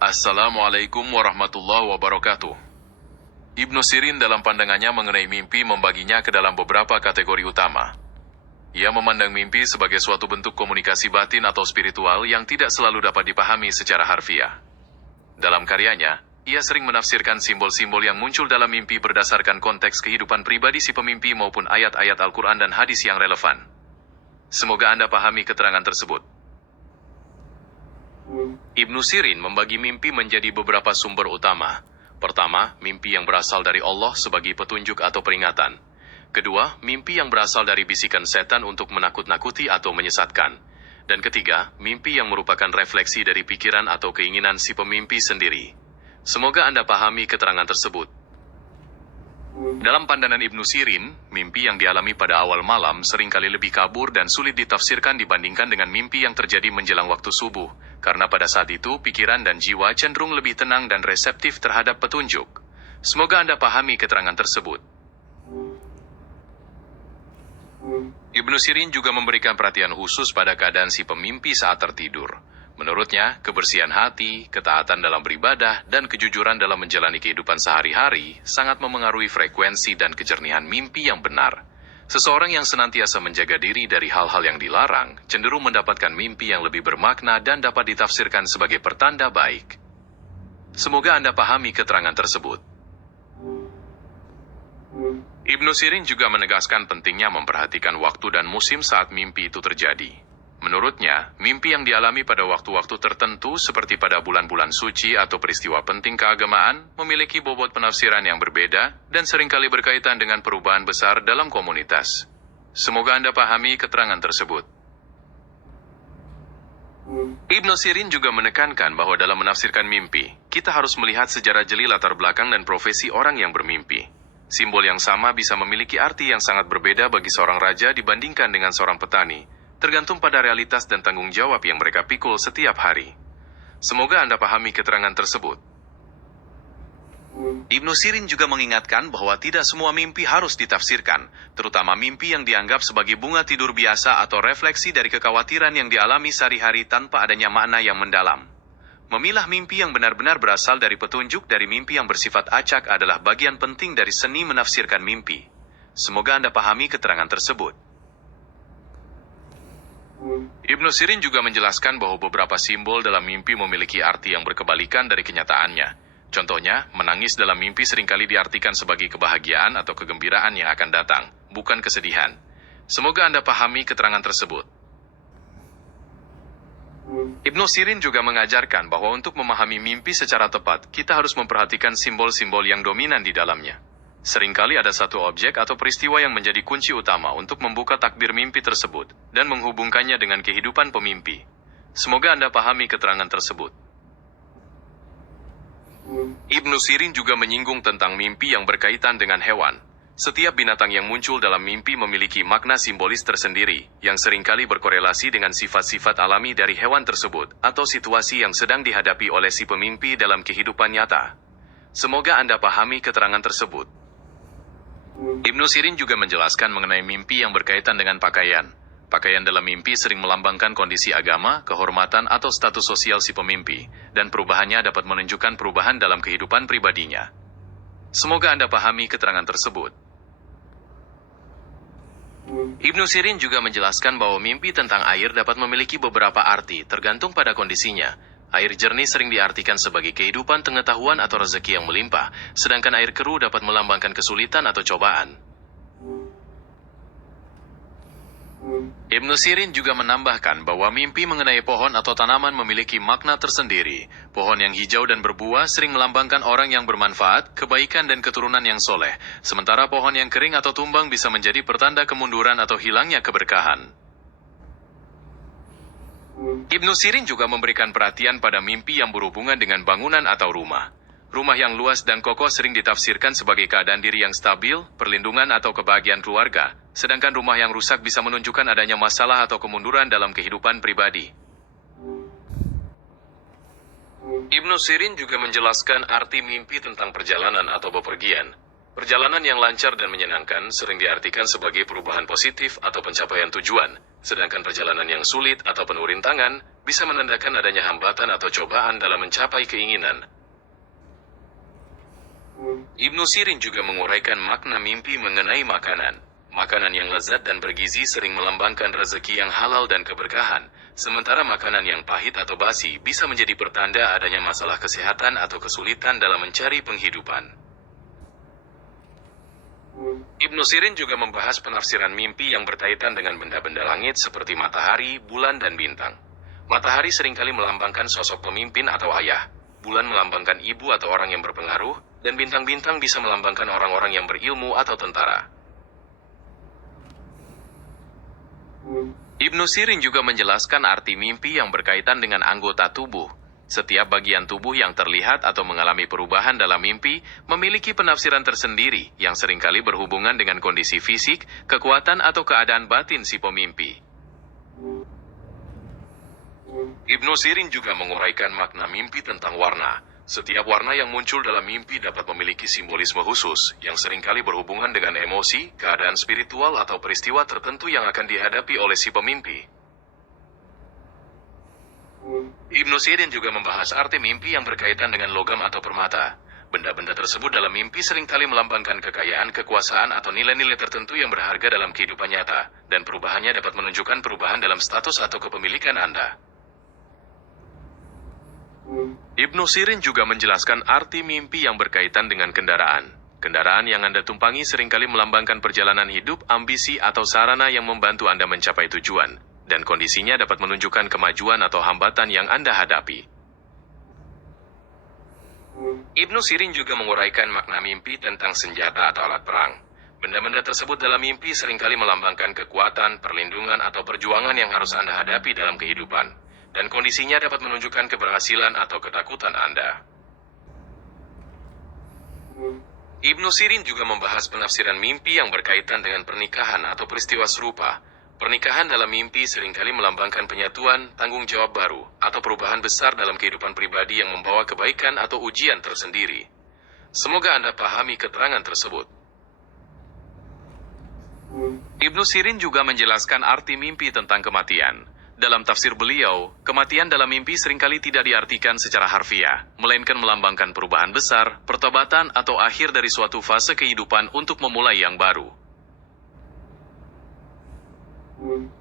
Assalamualaikum warahmatullahi wabarakatuh. Ibnu Sirin dalam pandangannya mengenai mimpi membaginya ke dalam beberapa kategori utama. Ia memandang mimpi sebagai suatu bentuk komunikasi batin atau spiritual yang tidak selalu dapat dipahami secara harfiah. Dalam karyanya, ia sering menafsirkan simbol-simbol yang muncul dalam mimpi berdasarkan konteks kehidupan pribadi si pemimpi maupun ayat-ayat Al-Quran dan hadis yang relevan. Semoga Anda pahami keterangan tersebut. Ibnu Sirin membagi mimpi menjadi beberapa sumber utama. Pertama, mimpi yang berasal dari Allah sebagai petunjuk atau peringatan. Kedua, mimpi yang berasal dari bisikan setan untuk menakut-nakuti atau menyesatkan. Dan ketiga, mimpi yang merupakan refleksi dari pikiran atau keinginan si pemimpi sendiri. Semoga Anda pahami keterangan tersebut. Dalam pandangan Ibnu Sirin, mimpi yang dialami pada awal malam seringkali lebih kabur dan sulit ditafsirkan dibandingkan dengan mimpi yang terjadi menjelang waktu subuh, karena pada saat itu pikiran dan jiwa cenderung lebih tenang dan reseptif terhadap petunjuk. Semoga Anda pahami keterangan tersebut. Ibnu Sirin juga memberikan perhatian khusus pada keadaan si pemimpi saat tertidur. Menurutnya, kebersihan hati, ketaatan dalam beribadah, dan kejujuran dalam menjalani kehidupan sehari-hari sangat memengaruhi frekuensi dan kejernihan mimpi yang benar. Seseorang yang senantiasa menjaga diri dari hal-hal yang dilarang, cenderung mendapatkan mimpi yang lebih bermakna dan dapat ditafsirkan sebagai pertanda baik. Semoga Anda pahami keterangan tersebut. Ibnu Sirin juga menegaskan pentingnya memperhatikan waktu dan musim saat mimpi itu terjadi. Menurutnya, mimpi yang dialami pada waktu-waktu tertentu seperti pada bulan-bulan suci atau peristiwa penting keagamaan memiliki bobot penafsiran yang berbeda dan seringkali berkaitan dengan perubahan besar dalam komunitas. Semoga Anda pahami keterangan tersebut. Ibnu Sirin juga menekankan bahwa dalam menafsirkan mimpi, kita harus melihat sejarah jeli latar belakang dan profesi orang yang bermimpi. Simbol yang sama bisa memiliki arti yang sangat berbeda bagi seorang raja dibandingkan dengan seorang petani, tergantung pada realitas dan tanggung jawab yang mereka pikul setiap hari. Semoga Anda pahami keterangan tersebut. Ibnu Sirin juga mengingatkan bahwa tidak semua mimpi harus ditafsirkan, terutama mimpi yang dianggap sebagai bunga tidur biasa atau refleksi dari kekhawatiran yang dialami sehari-hari tanpa adanya makna yang mendalam. Memilah mimpi yang benar-benar berasal dari petunjuk dari mimpi yang bersifat acak adalah bagian penting dari seni menafsirkan mimpi. Semoga Anda pahami keterangan tersebut. Ibnu Sirin juga menjelaskan bahwa beberapa simbol dalam mimpi memiliki arti yang berkebalikan dari kenyataannya. Contohnya, menangis dalam mimpi seringkali diartikan sebagai kebahagiaan atau kegembiraan yang akan datang, bukan kesedihan. Semoga Anda pahami keterangan tersebut. Ibnu Sirin juga mengajarkan bahwa untuk memahami mimpi secara tepat, kita harus memperhatikan simbol-simbol yang dominan di dalamnya. Seringkali ada satu objek atau peristiwa yang menjadi kunci utama untuk membuka takbir mimpi tersebut dan menghubungkannya dengan kehidupan pemimpi. Semoga Anda pahami keterangan tersebut. Ibnu Sirin juga menyinggung tentang mimpi yang berkaitan dengan hewan. Setiap binatang yang muncul dalam mimpi memiliki makna simbolis tersendiri, yang seringkali berkorelasi dengan sifat-sifat alami dari hewan tersebut, atau situasi yang sedang dihadapi oleh si pemimpi dalam kehidupan nyata. Semoga Anda pahami keterangan tersebut. Ibnu Sirin juga menjelaskan mengenai mimpi yang berkaitan dengan pakaian. Pakaian dalam mimpi sering melambangkan kondisi agama, kehormatan, atau status sosial si pemimpi, dan perubahannya dapat menunjukkan perubahan dalam kehidupan pribadinya. Semoga Anda pahami keterangan tersebut. Ibnu Sirin juga menjelaskan bahwa mimpi tentang air dapat memiliki beberapa arti, tergantung pada kondisinya. Air jernih sering diartikan sebagai kehidupan, pengetahuan, atau rezeki yang melimpah, sedangkan air keruh dapat melambangkan kesulitan atau cobaan. Ibnu Sirin juga menambahkan bahwa mimpi mengenai pohon atau tanaman memiliki makna tersendiri. Pohon yang hijau dan berbuah sering melambangkan orang yang bermanfaat, kebaikan, dan keturunan yang soleh. Sementara pohon yang kering atau tumbang bisa menjadi pertanda kemunduran atau hilangnya keberkahan. Ibnu Sirin juga memberikan perhatian pada mimpi yang berhubungan dengan bangunan atau rumah. Rumah yang luas dan kokoh sering ditafsirkan sebagai keadaan diri yang stabil, perlindungan atau kebahagiaan keluarga, sedangkan rumah yang rusak bisa menunjukkan adanya masalah atau kemunduran dalam kehidupan pribadi. Ibnu Sirin juga menjelaskan arti mimpi tentang perjalanan atau bepergian. Perjalanan yang lancar dan menyenangkan sering diartikan sebagai perubahan positif atau pencapaian tujuan, sedangkan perjalanan yang sulit atau penuh rintangan bisa menandakan adanya hambatan atau cobaan dalam mencapai keinginan. Ibnu Sirin juga menguraikan makna mimpi mengenai makanan. Makanan yang lezat dan bergizi sering melambangkan rezeki yang halal dan keberkahan, sementara makanan yang pahit atau basi bisa menjadi pertanda adanya masalah kesehatan atau kesulitan dalam mencari penghidupan. Ibnu Sirin juga membahas penafsiran mimpi yang berkaitan dengan benda-benda langit seperti matahari, bulan, dan bintang. Matahari seringkali melambangkan sosok pemimpin atau ayah, bulan melambangkan ibu atau orang yang berpengaruh, dan bintang-bintang bisa melambangkan orang-orang yang berilmu atau tentara. Ibnu Sirin juga menjelaskan arti mimpi yang berkaitan dengan anggota tubuh. Setiap bagian tubuh yang terlihat atau mengalami perubahan dalam mimpi memiliki penafsiran tersendiri yang seringkali berhubungan dengan kondisi fisik, kekuatan atau keadaan batin si pemimpi. Ibnu Sirin juga menguraikan makna mimpi tentang warna. Setiap warna yang muncul dalam mimpi dapat memiliki simbolisme khusus yang seringkali berhubungan dengan emosi, keadaan spiritual atau peristiwa tertentu yang akan dihadapi oleh si pemimpi. Ibnu Sirin juga membahas arti mimpi yang berkaitan dengan logam atau permata. Benda-benda tersebut dalam mimpi seringkali melambangkan kekayaan, kekuasaan, atau nilai-nilai tertentu yang berharga dalam kehidupan nyata, dan perubahannya dapat menunjukkan perubahan dalam status atau kepemilikan Anda. Ibnu Sirin juga menjelaskan arti mimpi yang berkaitan dengan kendaraan. Kendaraan yang Anda tumpangi seringkali melambangkan perjalanan hidup, ambisi, atau sarana yang membantu Anda mencapai tujuan, dan kondisinya dapat menunjukkan kemajuan atau hambatan yang Anda hadapi. Ibnu Sirin juga menguraikan makna mimpi tentang senjata atau alat perang. Benda-benda tersebut dalam mimpi seringkali melambangkan kekuatan, perlindungan, atau perjuangan yang harus Anda hadapi dalam kehidupan. Dan kondisinya dapat menunjukkan keberhasilan atau ketakutan Anda. Ibnu Sirin juga membahas penafsiran mimpi yang berkaitan dengan pernikahan atau peristiwa serupa. Pernikahan dalam mimpi seringkali melambangkan penyatuan, tanggung jawab baru, atau perubahan besar dalam kehidupan pribadi yang membawa kebaikan atau ujian tersendiri. Semoga Anda pahami keterangan tersebut. Ibnu Sirin juga menjelaskan arti mimpi tentang kematian. Dalam tafsir beliau, kematian dalam mimpi seringkali tidak diartikan secara harfiah, melainkan melambangkan perubahan besar, pertobatan, atau akhir dari suatu fase kehidupan untuk memulai yang baru.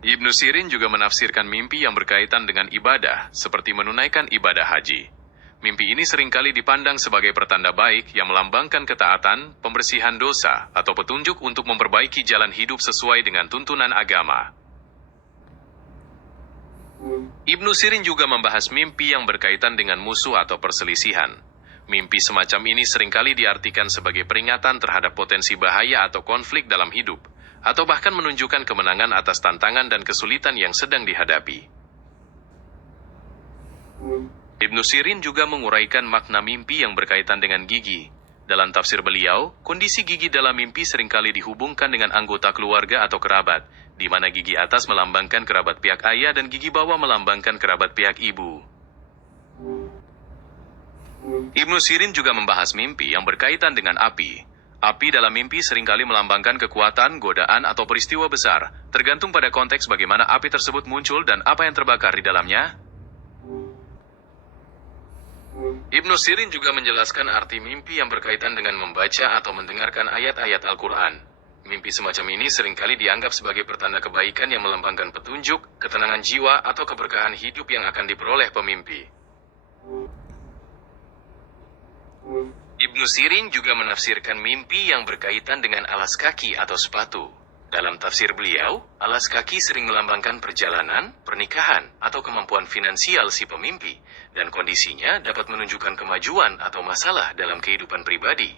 Ibnu Sirin juga menafsirkan mimpi yang berkaitan dengan ibadah, seperti menunaikan ibadah haji. Mimpi ini seringkali dipandang sebagai pertanda baik yang melambangkan ketaatan, pembersihan dosa, atau petunjuk untuk memperbaiki jalan hidup sesuai dengan tuntunan agama. Ibnu Sirin juga membahas mimpi yang berkaitan dengan musuh atau perselisihan. Mimpi semacam ini seringkali diartikan sebagai peringatan terhadap potensi bahaya atau konflik dalam hidup, atau bahkan menunjukkan kemenangan atas tantangan dan kesulitan yang sedang dihadapi. Ibnu Sirin juga menguraikan makna mimpi yang berkaitan dengan gigi. Dalam tafsir beliau, kondisi gigi dalam mimpi seringkali dihubungkan dengan anggota keluarga atau kerabat, di mana gigi atas melambangkan kerabat pihak ayah dan gigi bawah melambangkan kerabat pihak ibu. Ibnu Sirin juga membahas mimpi yang berkaitan dengan api. Api dalam mimpi seringkali melambangkan kekuatan, godaan, atau peristiwa besar, tergantung pada konteks bagaimana api tersebut muncul dan apa yang terbakar di dalamnya. Ibnu Sirin juga menjelaskan arti mimpi yang berkaitan dengan membaca atau mendengarkan ayat-ayat Al-Quran. Mimpi semacam ini seringkali dianggap sebagai pertanda kebaikan yang melambangkan petunjuk, ketenangan jiwa, atau keberkahan hidup yang akan diperoleh pemimpi. Ibnu Sirin juga menafsirkan mimpi yang berkaitan dengan alas kaki atau sepatu. Dalam tafsir beliau, alas kaki sering melambangkan perjalanan, pernikahan, atau kemampuan finansial si pemimpi, dan kondisinya dapat menunjukkan kemajuan atau masalah dalam kehidupan pribadi.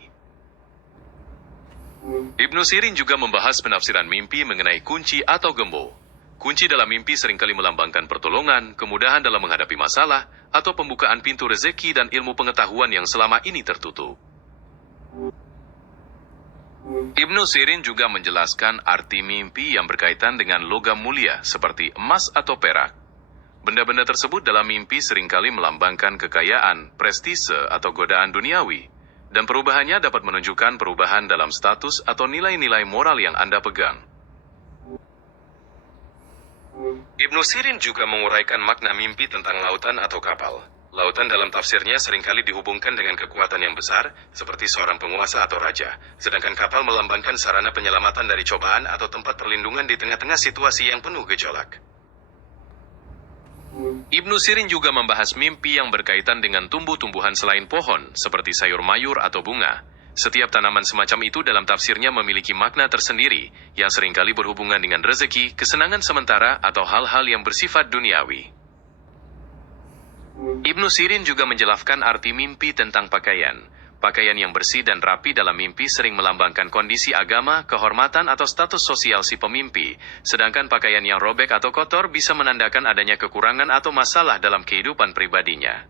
Ibnu Sirin juga membahas penafsiran mimpi mengenai kunci atau gembok. Kunci dalam mimpi seringkali melambangkan pertolongan, kemudahan dalam menghadapi masalah, atau pembukaan pintu rezeki dan ilmu pengetahuan yang selama ini tertutup. Ibnu Sirin juga menjelaskan arti mimpi yang berkaitan dengan logam mulia seperti emas atau perak. Benda-benda tersebut dalam mimpi seringkali melambangkan kekayaan, prestise, atau godaan duniawi, dan perubahannya dapat menunjukkan perubahan dalam status atau nilai-nilai moral yang Anda pegang. Ibnu Sirin juga menguraikan makna mimpi tentang lautan atau kapal. Lautan dalam tafsirnya seringkali dihubungkan dengan kekuatan yang besar, seperti seorang penguasa atau raja. Sedangkan kapal melambangkan sarana penyelamatan dari cobaan atau tempat perlindungan di tengah-tengah situasi yang penuh gejolak. Ibnu Sirin juga membahas mimpi yang berkaitan dengan tumbuh-tumbuhan selain pohon, seperti sayur mayur atau bunga. Setiap tanaman semacam itu dalam tafsirnya memiliki makna tersendiri, yang seringkali berhubungan dengan rezeki, kesenangan sementara, atau hal-hal yang bersifat duniawi. Ibnu Sirin juga menjelaskan arti mimpi tentang pakaian. Pakaian yang bersih dan rapi dalam mimpi sering melambangkan kondisi agama, kehormatan, atau status sosial si pemimpi, sedangkan pakaian yang robek atau kotor bisa menandakan adanya kekurangan atau masalah dalam kehidupan pribadinya.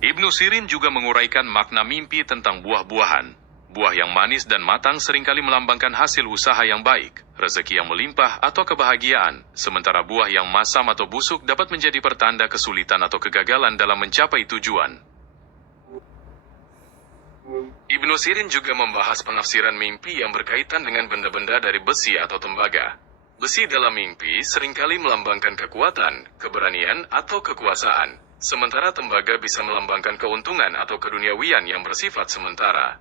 Ibnu Sirin juga menguraikan makna mimpi tentang buah-buahan. Buah yang manis dan matang seringkali melambangkan hasil usaha yang baik, rezeki yang melimpah, atau kebahagiaan, sementara buah yang masam atau busuk dapat menjadi pertanda kesulitan atau kegagalan dalam mencapai tujuan. Ibnu Sirin juga membahas penafsiran mimpi yang berkaitan dengan benda-benda dari besi atau tembaga. Besi dalam mimpi seringkali melambangkan kekuatan, keberanian, atau kekuasaan, sementara tembaga bisa melambangkan keuntungan atau keduniawian yang bersifat sementara.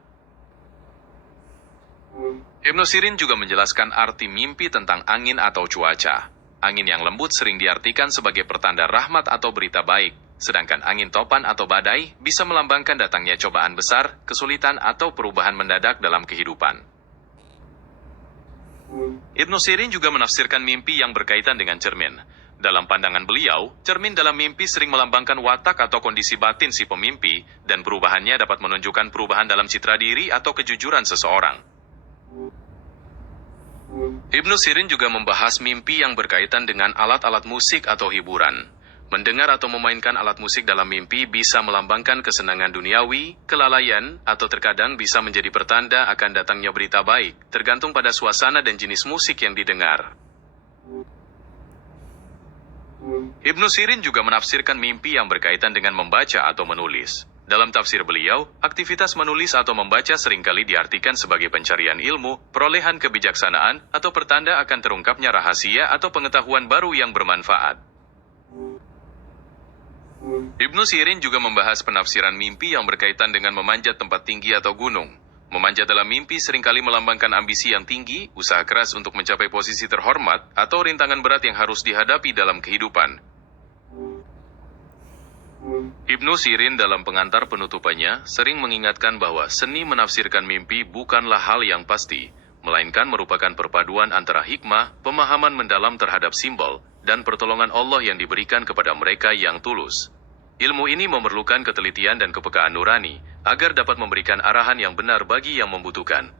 Ibnu Sirin juga menjelaskan arti mimpi tentang angin atau cuaca. Angin yang lembut sering diartikan sebagai pertanda rahmat atau berita baik, sedangkan angin topan atau badai bisa melambangkan datangnya cobaan besar, kesulitan, atau perubahan mendadak dalam kehidupan. Ibnu Sirin juga menafsirkan mimpi yang berkaitan dengan cermin. Dalam pandangan beliau, cermin dalam mimpi sering melambangkan watak atau kondisi batin si pemimpi, dan perubahannya dapat menunjukkan perubahan dalam citra diri atau kejujuran seseorang. Ibnu Sirin juga membahas mimpi yang berkaitan dengan alat-alat musik atau hiburan. Mendengar atau memainkan alat musik dalam mimpi bisa melambangkan kesenangan duniawi, kelalaian, atau terkadang bisa menjadi pertanda akan datangnya berita baik, tergantung pada suasana dan jenis musik yang didengar. Ibnu Sirin juga menafsirkan mimpi yang berkaitan dengan membaca atau menulis. Dalam tafsir beliau, aktivitas menulis atau membaca seringkali diartikan sebagai pencarian ilmu, perolehan kebijaksanaan, atau pertanda akan terungkapnya rahasia atau pengetahuan baru yang bermanfaat. Ibnu Sirin juga membahas penafsiran mimpi yang berkaitan dengan memanjat tempat tinggi atau gunung. Memanjat dalam mimpi seringkali melambangkan ambisi yang tinggi, usaha keras untuk mencapai posisi terhormat, atau rintangan berat yang harus dihadapi dalam kehidupan. Ibnu Sirin dalam pengantar penutupannya sering mengingatkan bahwa seni menafsirkan mimpi bukanlah hal yang pasti, melainkan merupakan perpaduan antara hikmah, pemahaman mendalam terhadap simbol, dan pertolongan Allah yang diberikan kepada mereka yang tulus. Ilmu ini memerlukan ketelitian dan kepekaan nurani, agar dapat memberikan arahan yang benar bagi yang membutuhkan.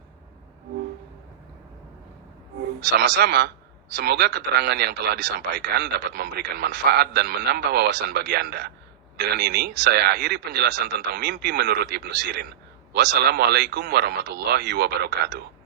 Sama-sama, semoga keterangan yang telah disampaikan dapat memberikan manfaat dan menambah wawasan bagi Anda. Dengan ini, saya akhiri penjelasan tentang mimpi menurut Ibnu Sirin. Wassalamualaikum warahmatullahi wabarakatuh.